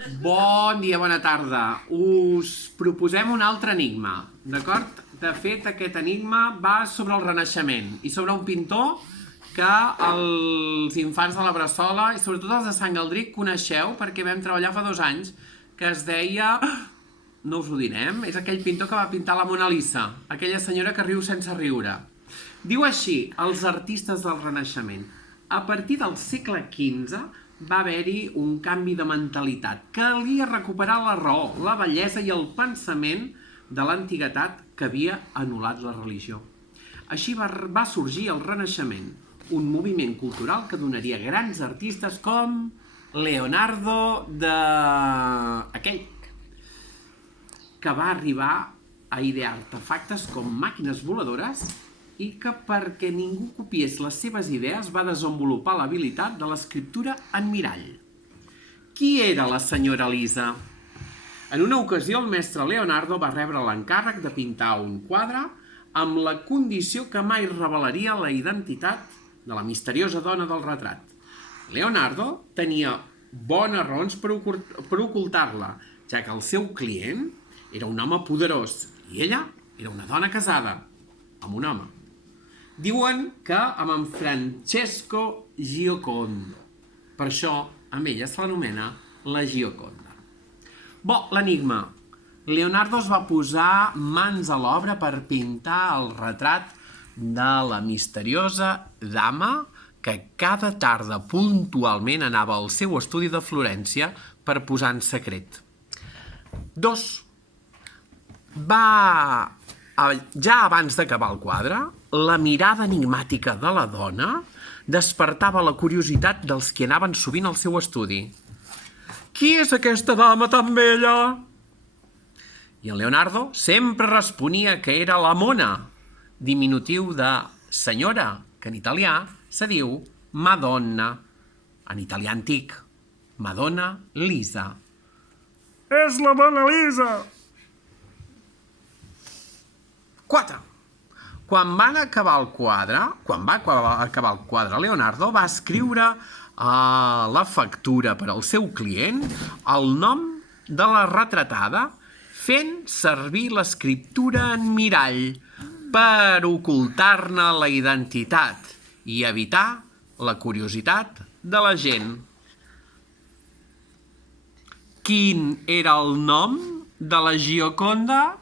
Bon dia, bona tarda. Us proposem un altre enigma, d'acord? De fet, aquest enigma va sobre el Renaixement i sobre un pintor que els infants de la Bressola i sobretot els de Sant Galdric coneixeu perquè vam treballar fa 2 anys, que es deia... No us ho direm, és aquell pintor que va pintar la Mona Lisa, aquella senyora que riu sense riure. Diu així, els artistes del Renaixement. A partir del segle XV va haver-hi un canvi de mentalitat. Calia recuperar la raó, la bellesa i el pensament de l'antiguitat que havia anul·lat la religió. Així va sorgir el Renaixement, un moviment cultural que donaria grans artistes com Leonardo aquell que va arribar a idear artefactes com màquines voladores i que perquè ningú copiés les seves idees va desenvolupar l'habilitat de l'escriptura en mirall. Qui era la senyora Lisa? En una ocasió el mestre Leonardo va rebre l'encàrrec de pintar un quadre amb la condició que mai revelaria la identitat de la misteriosa dona del retrat. Leonardo tenia bones raons per ocultar-la, ja que el seu client era un home poderós i ella era una dona casada amb un home. Diuen que amb en Francesco Giocondo. Per això, amb ella se l'anomena la Gioconda. L'enigma. Leonardo es va posar mans a l'obra per pintar el retrat de la misteriosa dama que cada tarda puntualment anava al seu estudi de Florència per posar en secret. 2. Ja abans d'acabar el quadre, la mirada enigmàtica de la dona despertava la curiositat dels que anaven sovint al seu estudi. Qui és aquesta dama tan bella? I el Leonardo sempre responia que era la Mona, diminutiu de senyora, que en italià se diu Madonna, en italià antic, Madonna Lisa. És la Mona Lisa! 4. Quan va acabar el quadre, Leonardo va escriure a la factura per al seu client el nom de la retratada fent servir l'escriptura en mirall per ocultar-ne la identitat i evitar la curiositat de la gent. Quin era el nom de la Gioconda?